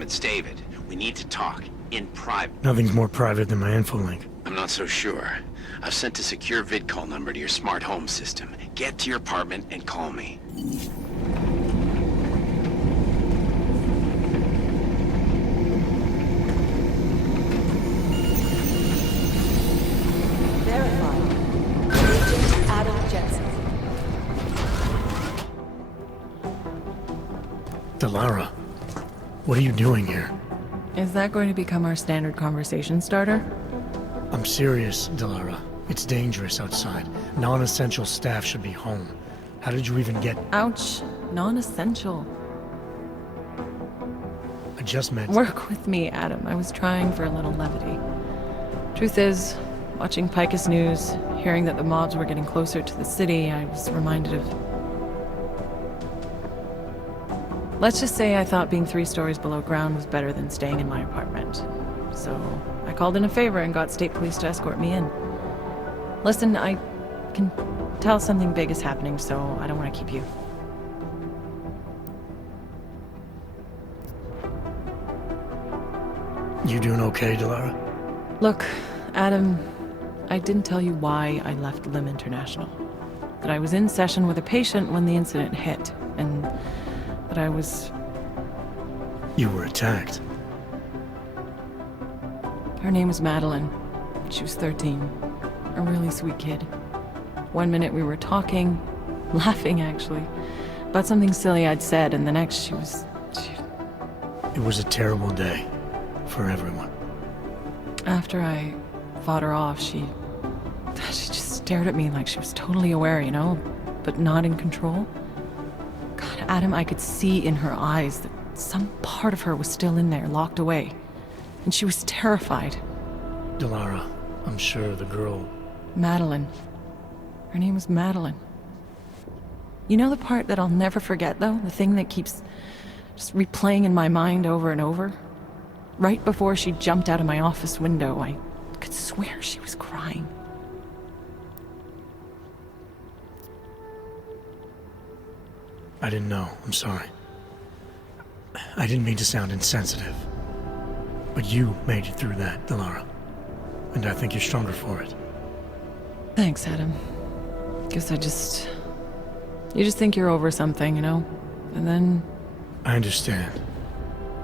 It's David. We need to talk. In private. Nothing's more private than my info link. I'm not so sure. I've sent a secure vid call number to your smart home system. Get to your apartment and call me. Verified. Agent Adam Jensen. Delara, what are you doing here? Is that going to become our standard conversation starter? I'm serious, Delara. It's dangerous outside. Non-essential staff should be home. How did you even get... Ouch. Non-essential. I just meant... Work with me, Adam. I was trying for a little levity. Truth is, watching Picus News, hearing that the mobs were getting closer to the city, I was reminded of... Let's just say I thought being 3 stories below ground was better than staying in my apartment. So I called in a favor and got state police to escort me in. Listen, I can tell something big is happening, so I don't want to keep you. You doing okay, Delara? Look, Adam, I didn't tell you why I left Lim International. That I was in session with a patient when the incident hit, and that I was... You were attacked. Her name was Madeline. She was 13. A really sweet kid. One minute we were talking, laughing actually, about something silly I'd said, and the next she was... It was a terrible day. For everyone. After I fought her off, she just stared at me like she was totally aware, you know, but not in control. God, Adam, I could see in her eyes that some part of her was still in there, locked away. And she was terrified. Delara, I'm sure the girl... Madeline. Her name was Madeline. You know the part that I'll never forget, though? The thing that keeps just replaying in my mind over and over? Right before she jumped out of my office window, I could swear she was crying. I didn't know. I'm sorry. I didn't mean to sound insensitive. But you made it through that, Delara. And I think you're stronger for it. Thanks, Adam. Guess you just think you're over something, you know? And then... I understand.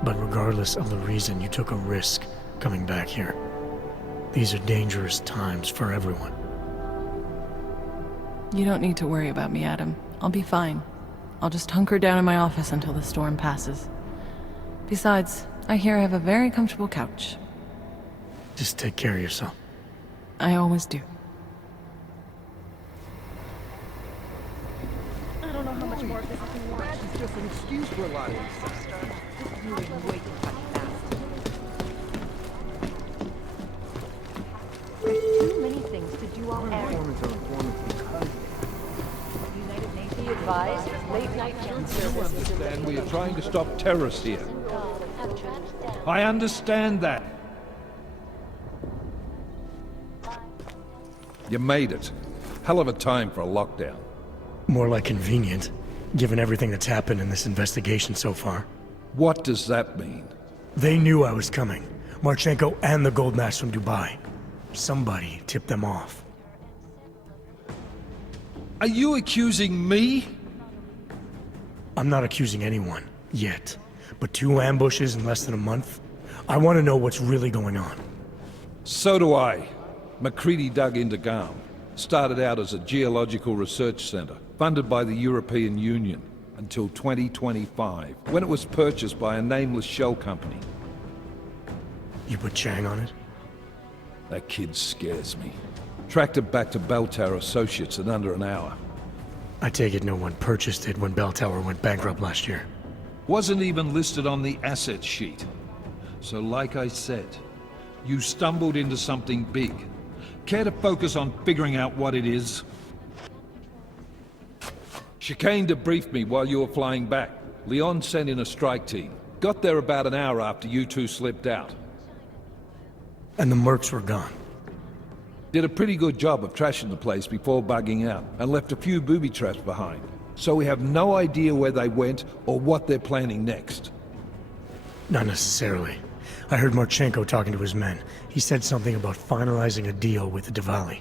But regardless of the reason, you took a risk coming back here. These are dangerous times for everyone. You don't need to worry about me, Adam. I'll be fine. I'll just hunker down in my office until the storm passes. Besides, I hear I have a very comfortable couch. Just take care of yourself. I always do. I don't know how much more of this I can watch. It's just an excuse for a lot of these things. This is moving way too fucking fast. There's too many things to do all at United Nations advised late night food services. And we are trying to stop terrorists here. I understand that. You made it. Hell of a time for a lockdown. More like convenient, given everything that's happened in this investigation so far. What does that mean? They knew I was coming. Marchenko and the gold mask from Dubai. Somebody tipped them off. Are you accusing me? I'm not accusing anyone, yet. But 2 ambushes in less than a month? I want to know what's really going on. So do I. McCready dug into Garm. Started out as a geological research center, funded by the European Union, until 2025, when it was purchased by a nameless shell company. You put Chang on it? That kid scares me. Tracked it back to Bell Tower Associates in under an hour. I take it no one purchased it when Bell Tower went bankrupt last year. Wasn't even listed on the asset sheet. So like I said, you stumbled into something big. Care to focus on figuring out what it is? Chicane debriefed me while you were flying back. Leon sent in a strike team. Got there about an hour after you two slipped out. And the mercs were gone. Did a pretty good job of trashing the place before bugging out, and left a few booby traps behind. So we have no idea where they went or what they're planning next. Not necessarily. I heard Marchenko talking to his men. He said something about finalizing a deal with the Diwali.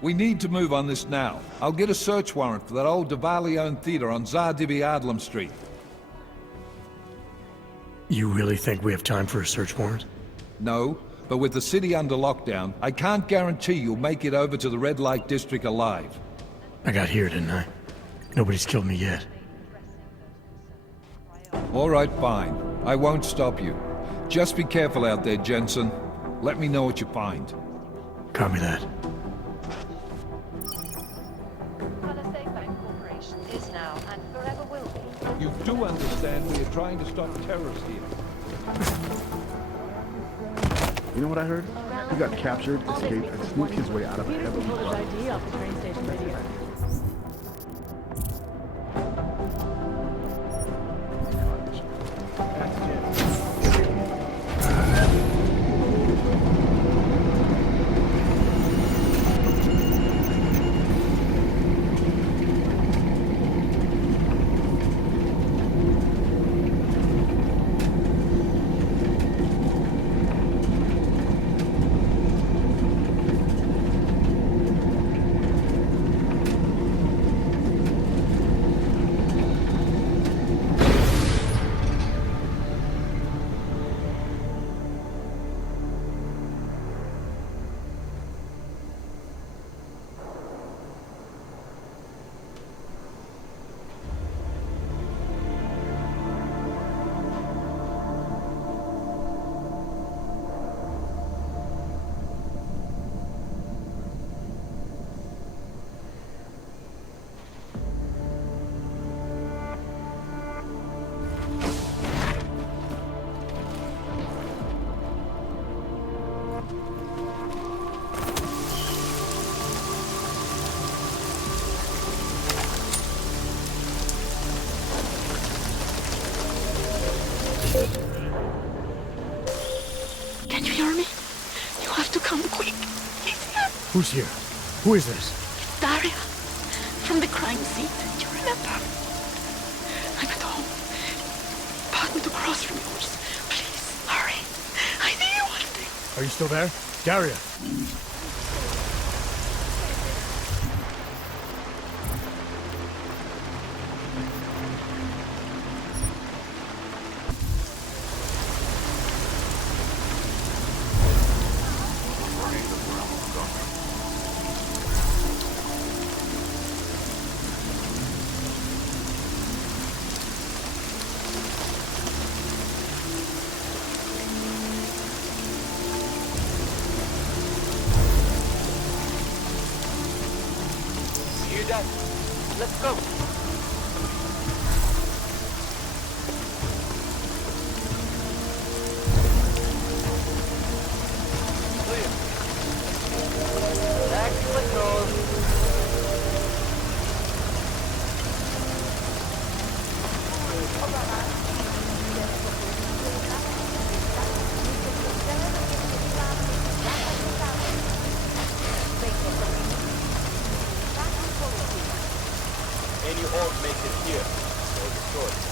We need to move on this now. I'll get a search warrant for that old Diwali-owned theater on Zardibi Adlam Street. You really think we have time for a search warrant? No, but with the city under lockdown, I can't guarantee you'll make it over to the red light district alive. I got here, didn't I? Nobody's killed me yet. All right, fine. I won't stop you. Just be careful out there, Jensen. Let me know what you find. Copy that. Bank Corporation is now and forever will be. You do understand we are trying to stop terrorists here. You know what I heard? He got captured, escaped, and sneaked his way out of a heavily guarded ID off the train station radio. Can you hear me? You have to come quick. He's here. Who's here? Who is this? Daria. From the crime scene. You remember? I'm at home. going to cross from yours. Please, hurry. I need you one thing. Are you still there? Daria! Let's go. Clear. Back to patrol. Any orc makes it here, or destroyed.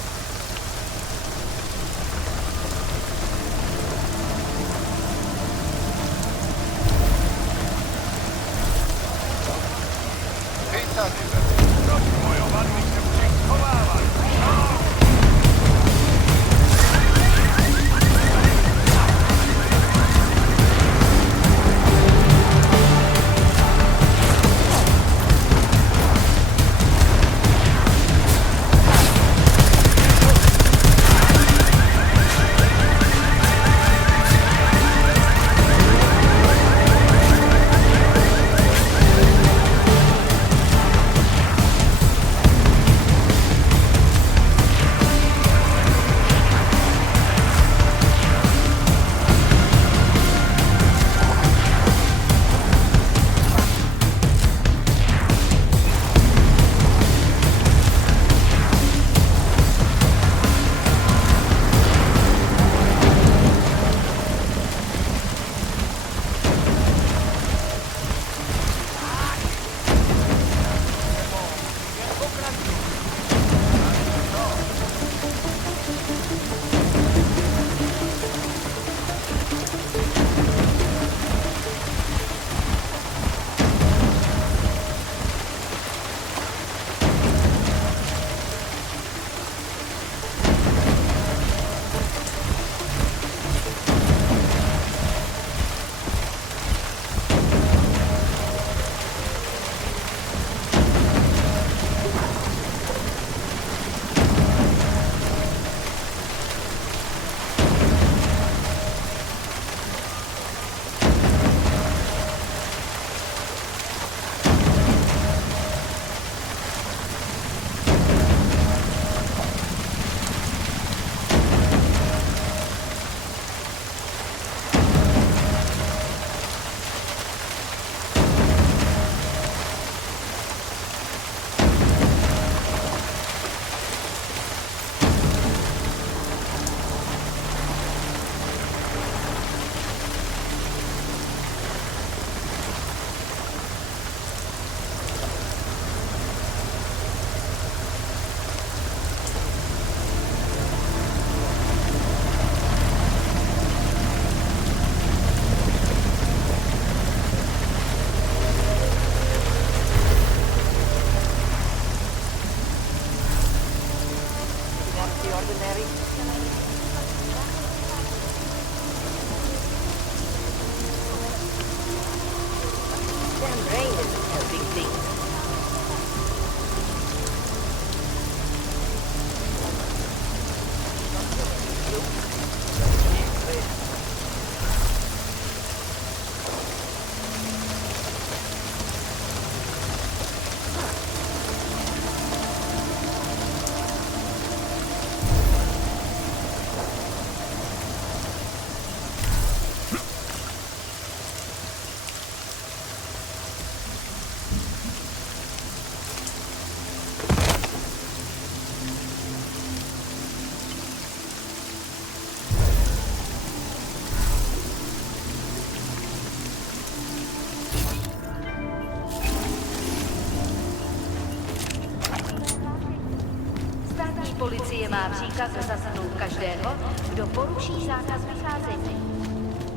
má příkaz zatknout každého, kdo poruší zákaz vycházení.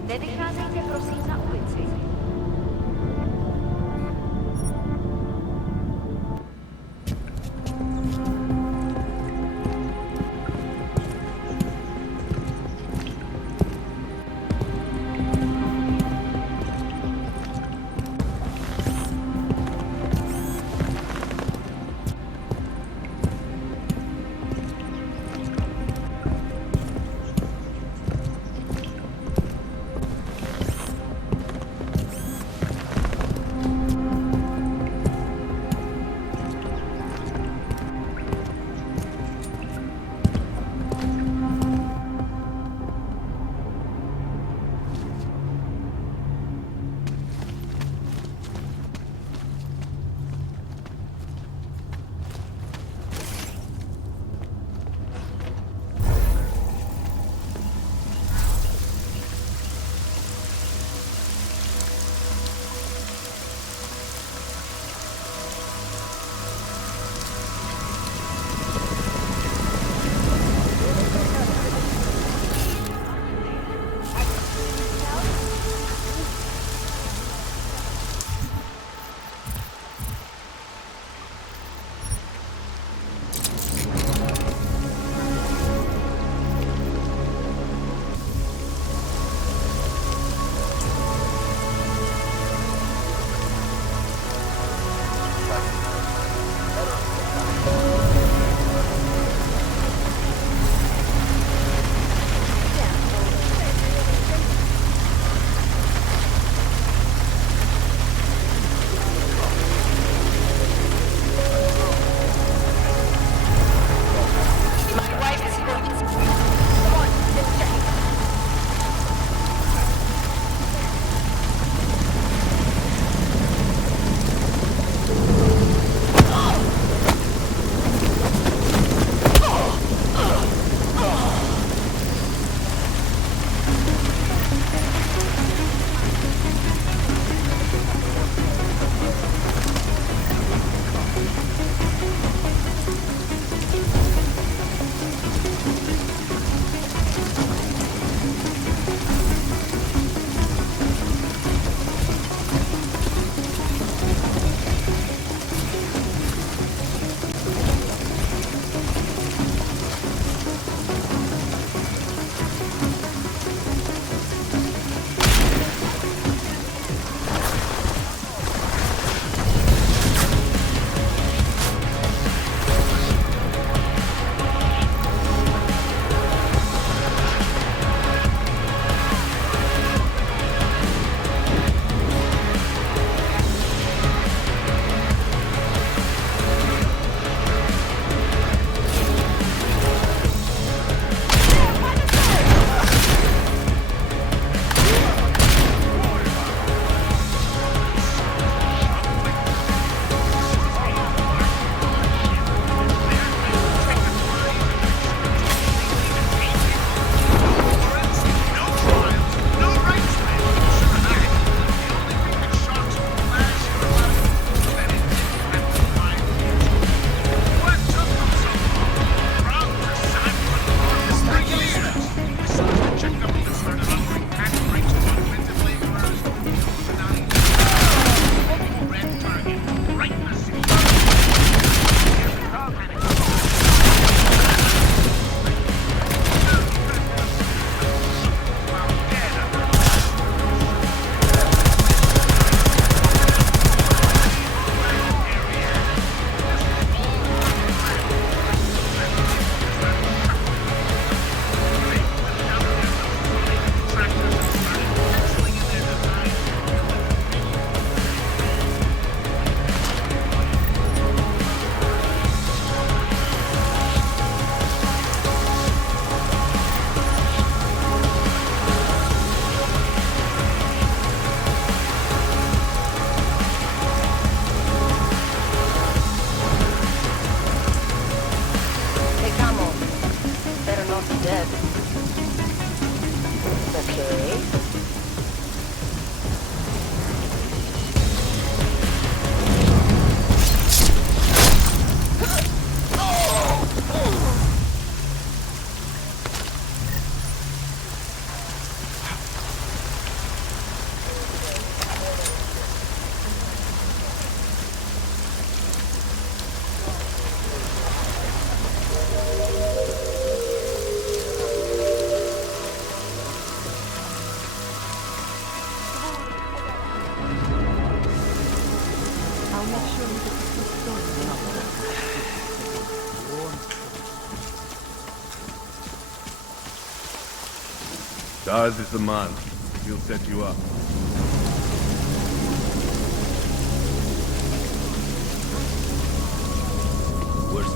Nevycházejte prosím na ulici. Daz is the man. He'll set you up. Where's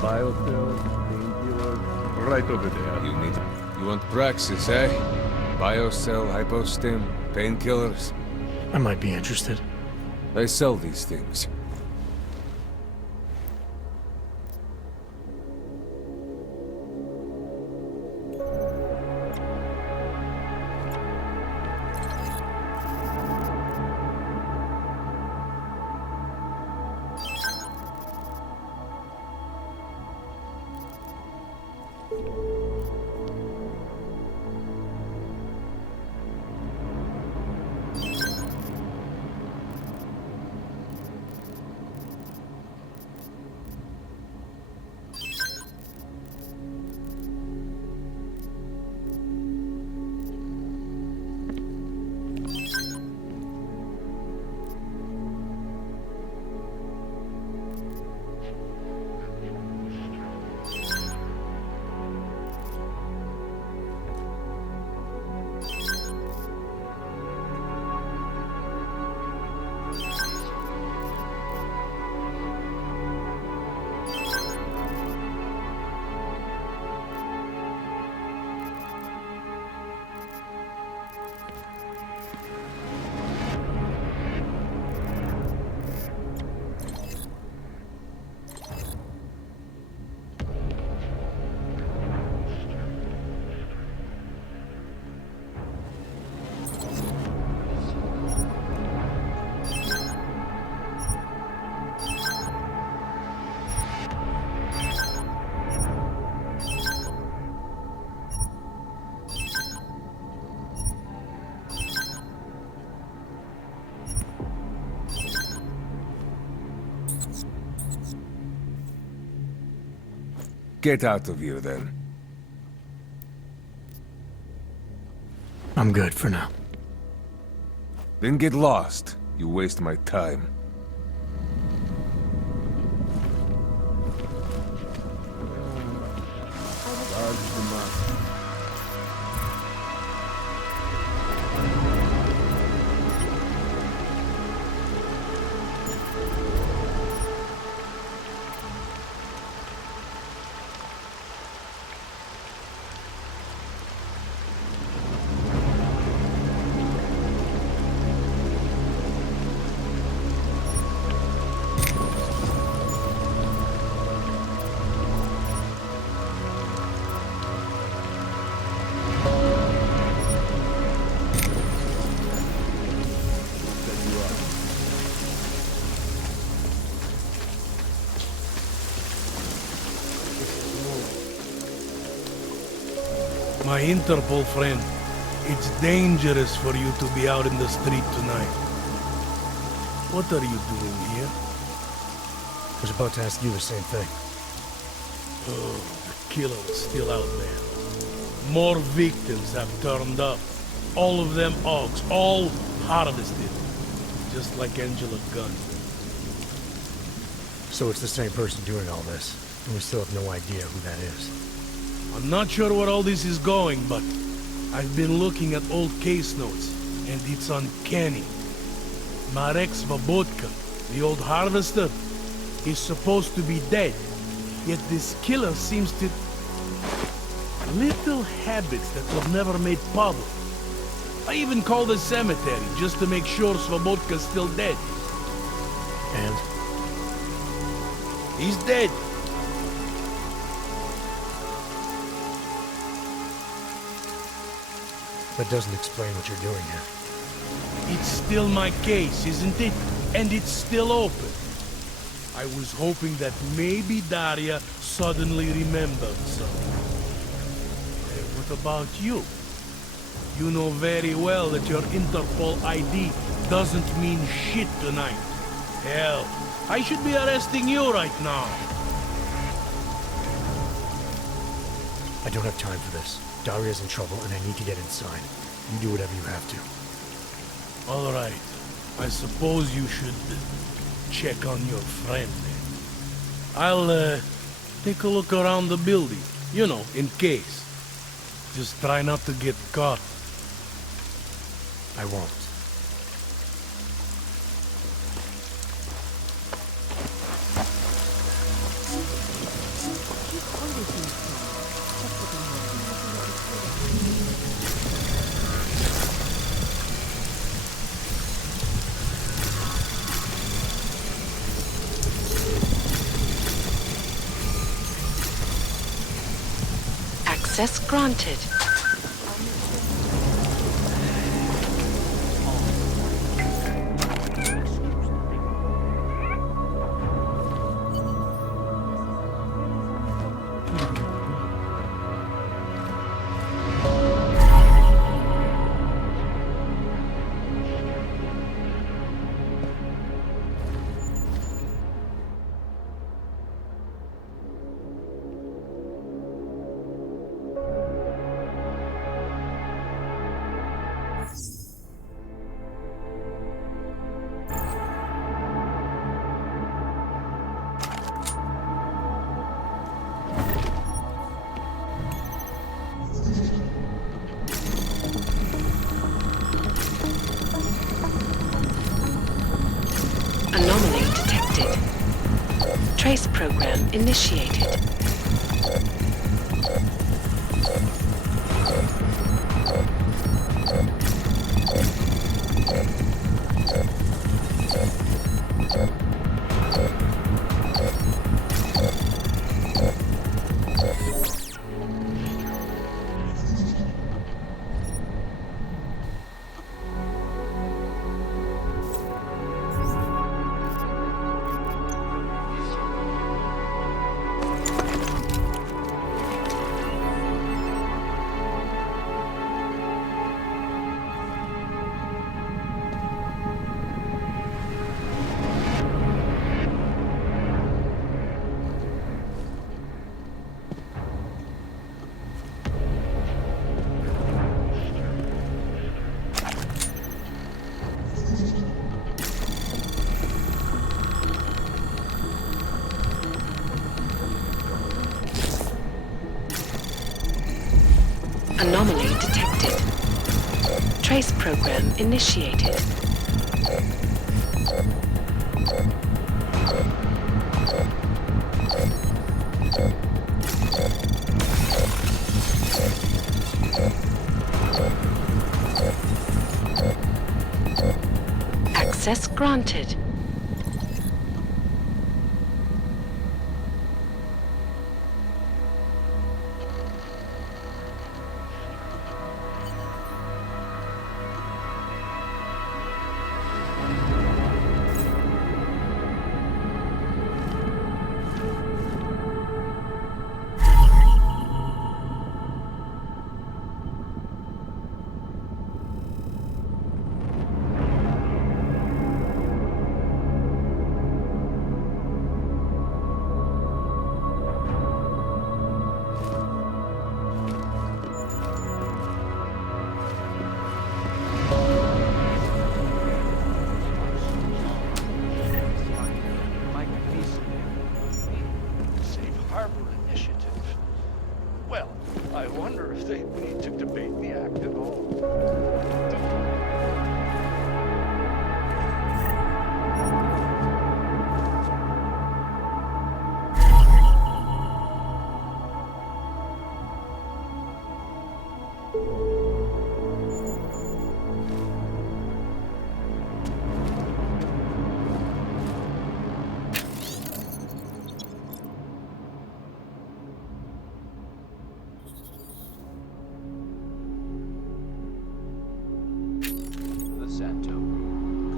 Biocells, painkillers, right over there. You want Praxis, eh? Biocell, hypostim, painkillers. I might be interested. I sell these things. Get out of here, then. I'm good for now. Then get lost. You waste my time. Daz is the man. My Interpol friend, it's dangerous for you to be out in the street tonight. What are you doing here? I was about to ask you the same thing. Oh, the killer is still out there. More victims have turned up. All of them Augs, all harvested. Just like Angela Gunn. So it's the same person doing all this, and we still have no idea who that is. I'm not sure where all this is going, but I've been looking at old case notes, and it's uncanny. Marek Svobotka, the old harvester, is supposed to be dead, yet this killer seems to... Little habits that were never made public. I even called the cemetery just to make sure Svobodka's still dead. And? He's dead. That doesn't explain what you're doing here. It's still my case, isn't it? And it's still open. I was hoping that maybe Daria suddenly remembered something. What about you? You know very well that your Interpol ID doesn't mean shit tonight. Hell, I should be arresting you right now. I don't have time for this. Daria's in trouble and I need to get inside. You do whatever you have to. All right. I suppose you should check on your friend then. I'll take a look around the building, you know, in case. Just try not to get caught. I won't. Access granted. Anomaly detected. Trace program initiated. Anomaly detected. Trace program initiated. Access granted.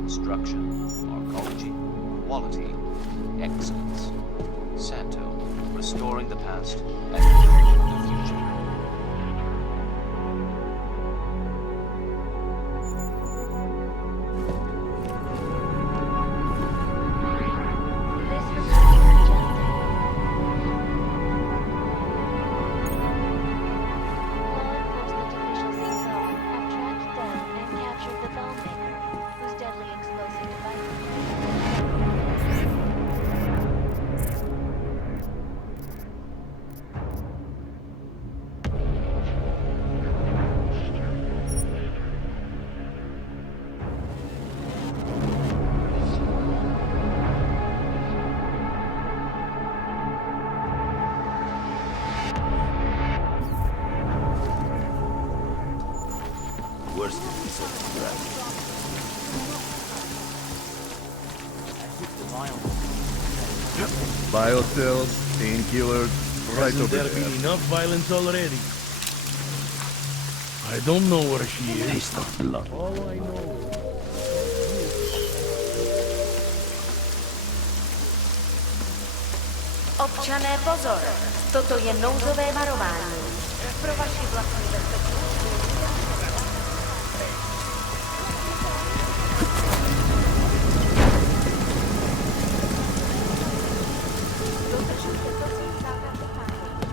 Construction, arcology, quality, excellence. Santo, restoring the past and building the future. sort of threat. Biocells, painkillers, right Hasn't over there there. been enough violence already? I don't know where she is. Taste of blood. All I know Občané, pozor! Toto je nouzové varování. Pro vaši vlastní bezpečnost. Dodržujte prosím zákaz vycházení.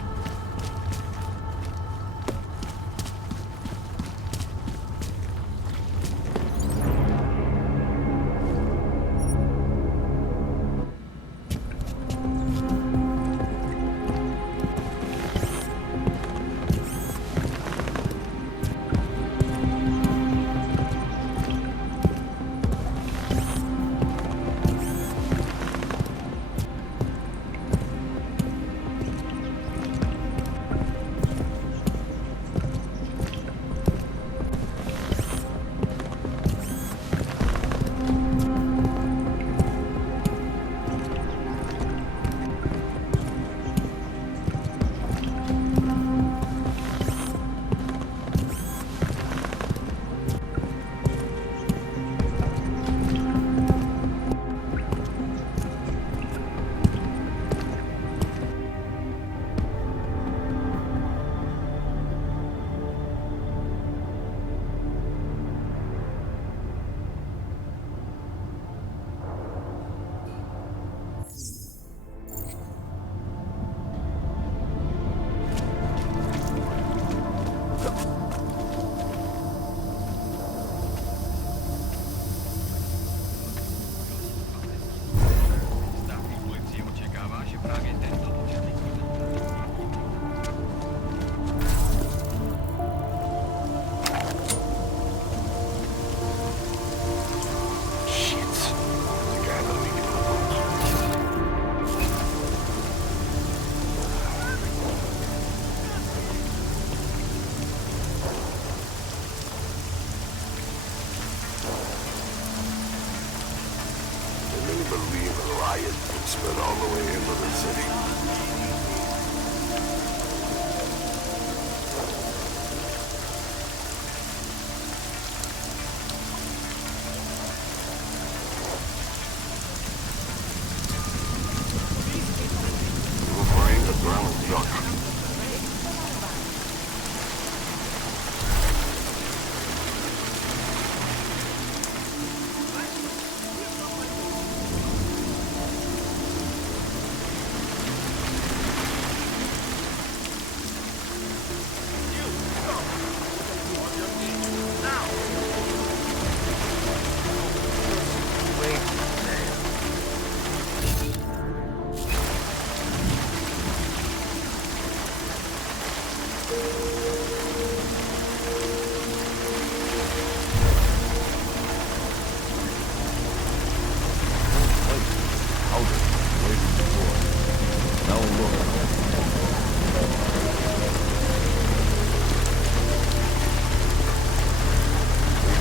Spread all the way into the city. We'll bring the ground truck.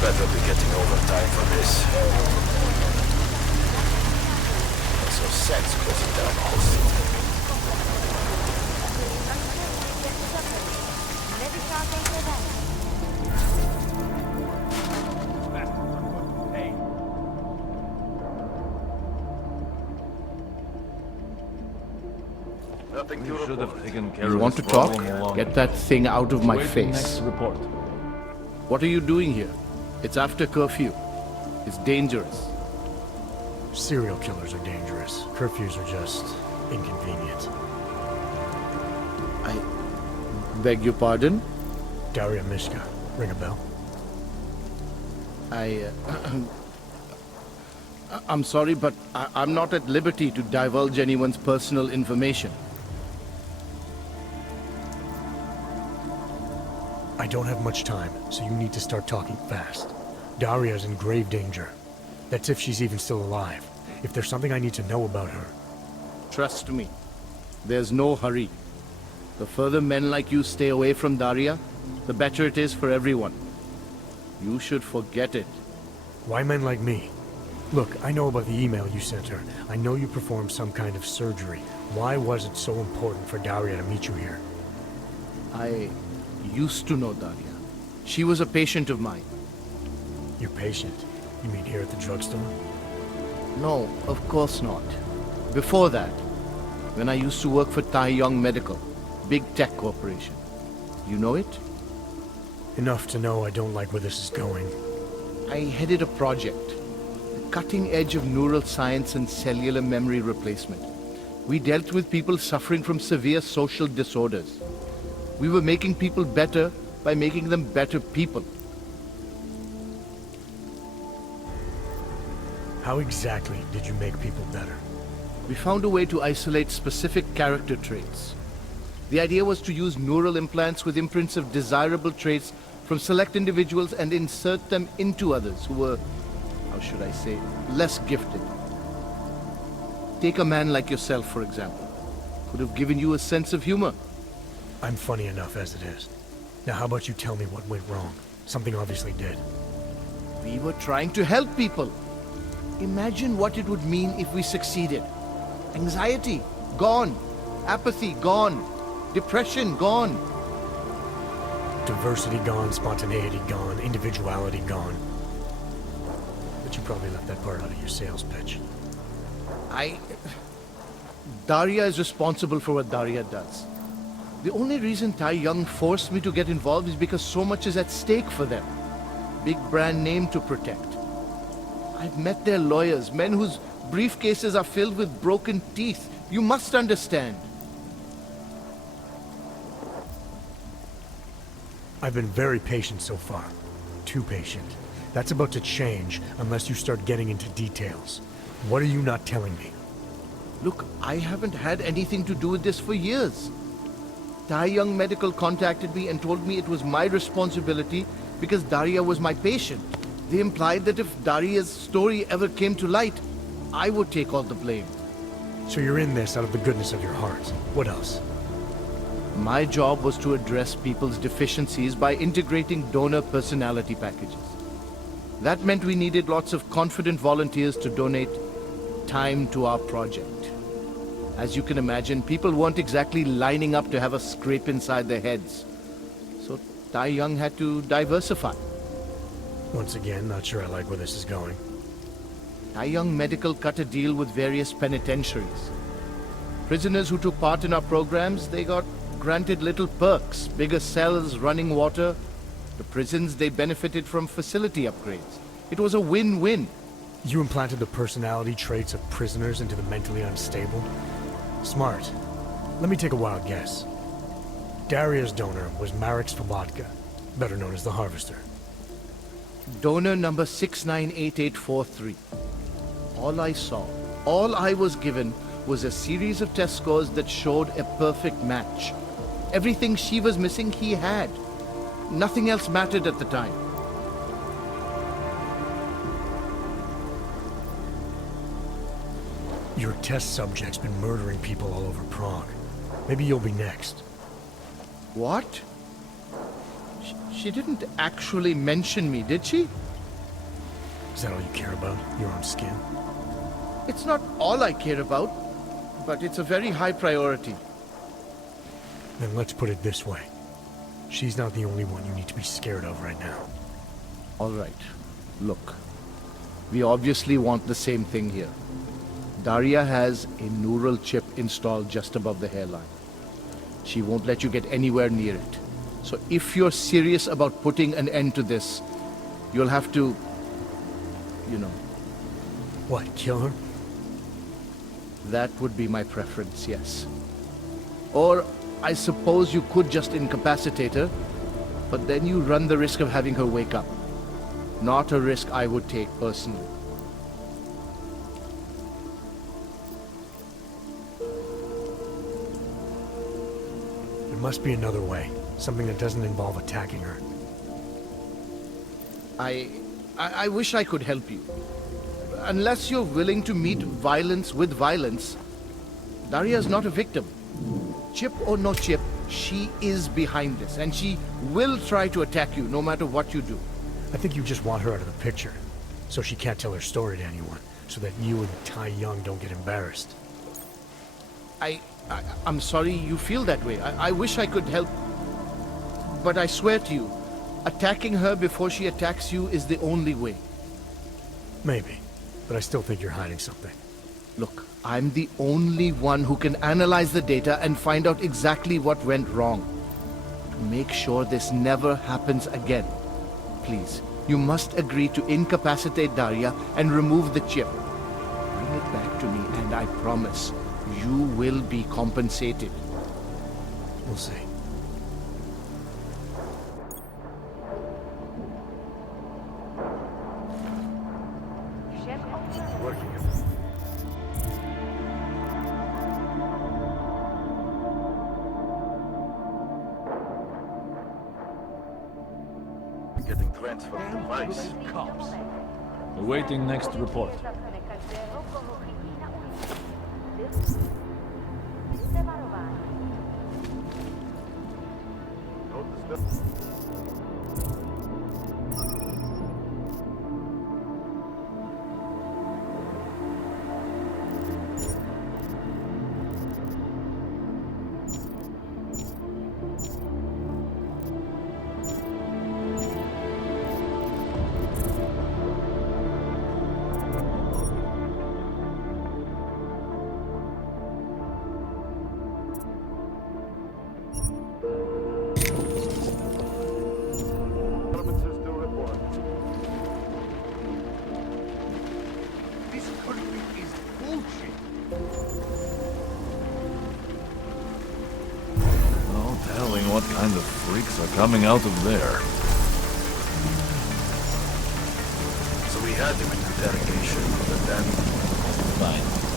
Better be getting overtime for this. Makes no sense closing down the whole city. Nothing to should have report. taken care You of want to this talk? problem along. Get that thing out of my Wait face. next report. What are you doing here? It's after curfew. It's dangerous. Serial killers are dangerous. Curfews are just inconvenient. I beg your pardon? Daria Mishka. Ring a bell? I'm sorry, but I'm not at liberty to divulge anyone's personal information. I don't have much time, so you need to start talking fast. Daria's in grave danger. That's if she's even still alive. If there's something I need to know about her... Trust me, there's no hurry. The further men like you stay away from Daria, the better it is for everyone. You should forget it. Why men like me? Look, I know about the email you sent her. I know you performed some kind of surgery. Why was it so important for Daria to meet you here? I used to know Daria. She was a patient of mine. Your patient? You mean here at the drugstore? No, of course not. Before that, when I used to work for Tai Yong Medical, big tech corporation. You know it? Enough to know I don't like where this is going. I headed a project, the cutting edge of neural science and cellular memory replacement. We dealt with people suffering from severe social disorders. We were making people better by making them better people. How exactly did you make people better? We found a way to isolate specific character traits. The idea was to use neural implants with imprints of desirable traits from select individuals and insert them into others who were, how should I say, less gifted. Take a man like yourself, for example. Could have given you a sense of humor. I'm funny enough as it is. Now how about you tell me what went wrong? Something obviously did. We were trying to help people. Imagine what it would mean if we succeeded. Anxiety, gone. Apathy, gone. Depression, gone. Diversity gone, spontaneity gone, individuality gone. But you probably left that part out of your sales pitch. Daria is responsible for what Daria does. The only reason Tai Yong forced me to get involved is because so much is at stake for them. Big brand name to protect. I've met their lawyers, men whose briefcases are filled with broken teeth. You must understand. I've been very patient so far. Too patient. That's about to change unless you start getting into details. What are you not telling me? Look, I haven't had anything to do with this for years. Tai Yong Medical contacted me and told me it was my responsibility because Daria was my patient. They implied that if Daria's story ever came to light, I would take all the blame. So you're in this out of the goodness of your heart. What else? My job was to address people's deficiencies by integrating donor personality packages. That meant we needed lots of confident volunteers to donate time to our project. As you can imagine, people weren't exactly lining up to have a scrape inside their heads. So Tai Yong had to diversify. Once again, not sure I like where this is going. Tai Yong Medical cut a deal with various penitentiaries. Prisoners who took part in our programs, they got granted little perks, bigger cells, running water. The prisons, they benefited from facility upgrades. It was a win-win. You implanted the personality traits of prisoners into the mentally unstable? Smart. Let me take a wild guess. Daria's donor was Marek Svobotka, better known as the Harvester. Donor number 698843. All I saw, all I was given was a series of test scores that showed a perfect match. Everything she was missing, he had. Nothing else mattered at the time. Your test subject's been murdering people all over Prague. Maybe you'll be next. What? She didn't actually mention me, did she? Is that all you care about? Your own skin? It's not all I care about, but it's a very high priority. Then let's put it this way. She's not the only one you need to be scared of right now. All right. Look, we obviously want the same thing here. Daria has a neural chip installed just above the hairline. She won't let you get anywhere near it. So if you're serious about putting an end to this, you'll have to, you know. What, kill her? That would be my preference, yes. Or I suppose you could just incapacitate her, but then you run the risk of having her wake up. Not a risk I would take personally. There must be another way. Something that doesn't involve attacking her. I wish I could help you. Unless you're willing to meet violence with violence, Daria's not a victim. Chip or no chip, she is behind this, and she will try to attack you no matter what you do. I think you just want her out of the picture, so she can't tell her story to anyone, so that you and Tai Young don't get embarrassed. I'm sorry you feel that way. I wish I could help. But I swear to you, attacking her before she attacks you is the only way. Maybe, but I still think you're hiding something. Look, I'm the only one who can analyze the data and find out exactly what went wrong. To make sure this never happens again. Please, you must agree to incapacitate Daria and remove the chip. Bring it back to me and I promise, you will be compensated. We'll see. Working it. Getting transferred to Vice. Cops. Awaiting next report. What kind of freaks are coming out of there? So we had him in interrogation, but then... Fine.